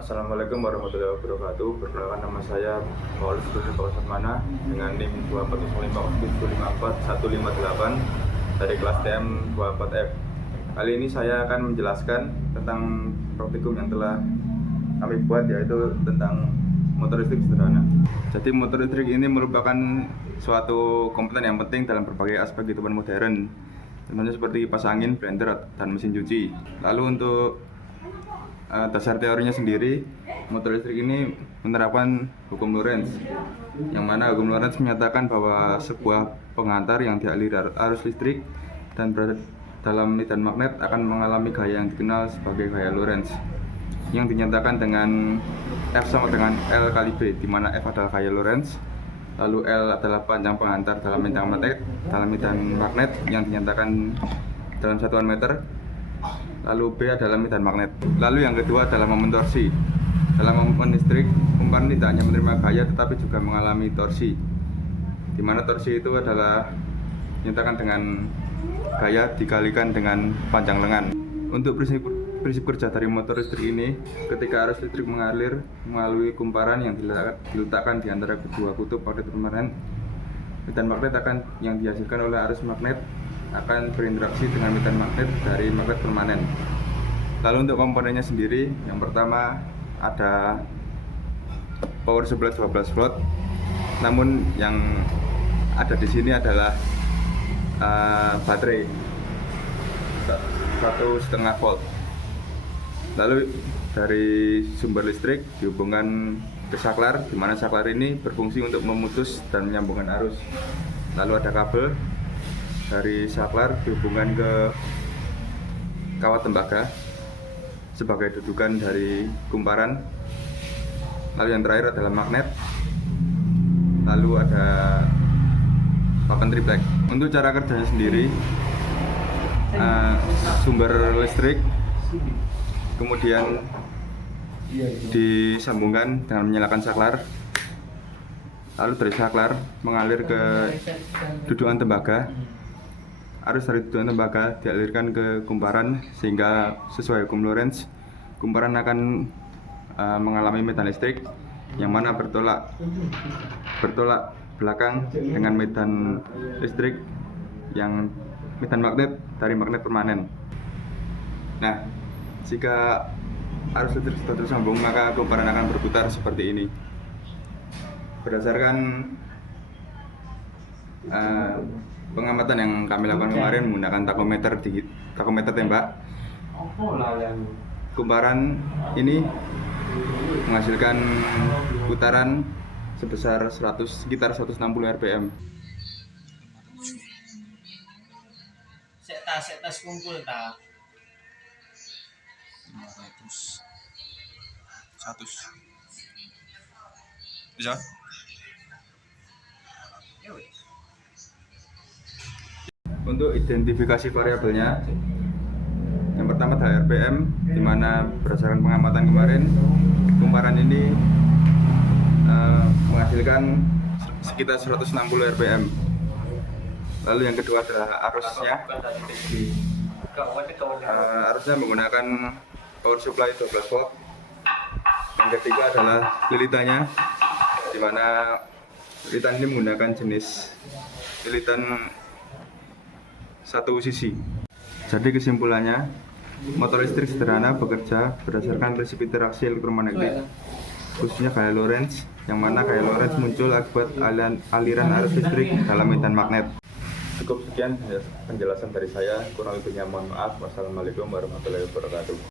Assalamualaikum warahmatullahi wabarakatuh. Perkenalkan, nama saya Paulus Mana dengan NIM 241554158 dari kelas TM 24F. Kali ini saya akan menjelaskan tentang praktikum yang telah kami buat, yaitu tentang motor listrik sederhana. Jadi motor listrik ini merupakan suatu komponen yang penting dalam berbagai aspek kehidupan modern, contohnya seperti kipas angin, blender, dan mesin cuci. Lalu untuk dasar teorinya sendiri, motor listrik ini menerapkan hukum Lorentz, yang mana hukum Lorentz menyatakan bahwa sebuah pengantar yang dialiri arus listrik dan berada dalam medan magnet akan mengalami gaya yang dikenal sebagai gaya Lorentz, yang dinyatakan dengan F sama dengan L kali B, di mana F adalah gaya Lorentz, lalu L adalah panjang pengantar dalam medan magnet yang dinyatakan dalam satuan meter, lalu B adalah medan magnet. Lalu yang kedua adalah momen torsi. Dalam momen listrik, kumparan tidak hanya menerima gaya tetapi juga mengalami torsi, di mana torsi itu adalah dinyatakan dengan gaya dikalikan dengan panjang lengan. Untuk prinsip kerja dari motor listrik ini, ketika arus listrik mengalir melalui kumparan yang diletakkan di antara kedua kutub magnet permanen, medan magnet yang dihasilkan oleh arus magnet akan berinteraksi dengan medan magnet dari magnet permanen. Lalu untuk komponennya sendiri, yang pertama ada power supply 12 volt. Namun yang ada di sini adalah baterai 1,5 volt. Lalu dari sumber listrik dihubungkan ke saklar, di mana saklar ini berfungsi untuk memutus dan menyambungkan arus. Lalu ada kabel dari saklar dihubungkan ke kawat tembaga sebagai dudukan dari kumparan. Lalu yang terakhir adalah magnet. Lalu ada papan triplek. Untuk cara kerjanya sendiri, sumber listrik kemudian disambungkan dengan menyalakan saklar. Lalu dari saklar mengalir ke dudukan tembaga. Arus dari dudukan tembaga dialirkan ke kumparan, sehingga sesuai hukum Lorentz, kumparan akan mengalami medan listrik yang mana bertolak belakang dengan medan listrik yang medan magnet dari magnet permanen. Nah, jika arus listrik sudah tersambung, maka kumparan akan berputar seperti ini. Berdasarkan pengamatan yang kami lakukan kemarin menggunakan takometer tembak, kumparan ini menghasilkan putaran sebesar sekitar 160 rpm. Setas kumpul ta. 500 100 bisa. Untuk identifikasi variabelnya, yang pertama adalah RPM, di mana berdasarkan pengamatan kemarin, kumparan ini menghasilkan sekitar 160 RPM. Lalu yang kedua adalah arusnya. Arusnya menggunakan power supply 12 volt. Yang ketiga adalah lilitannya, di mana lilitan ini menggunakan jenis lilitan satu sisi. Jadi kesimpulannya, motor listrik sederhana bekerja berdasarkan prinsip interaksi elektromagnetik, khususnya gaya Lorentz, yang mana gaya Lorentz muncul akibat aliran arus listrik dalam medan magnet. Cukup sekian penjelasan dari saya, kurang lebihnya mohon maaf. Wassalamualaikum warahmatullahi wabarakatuh.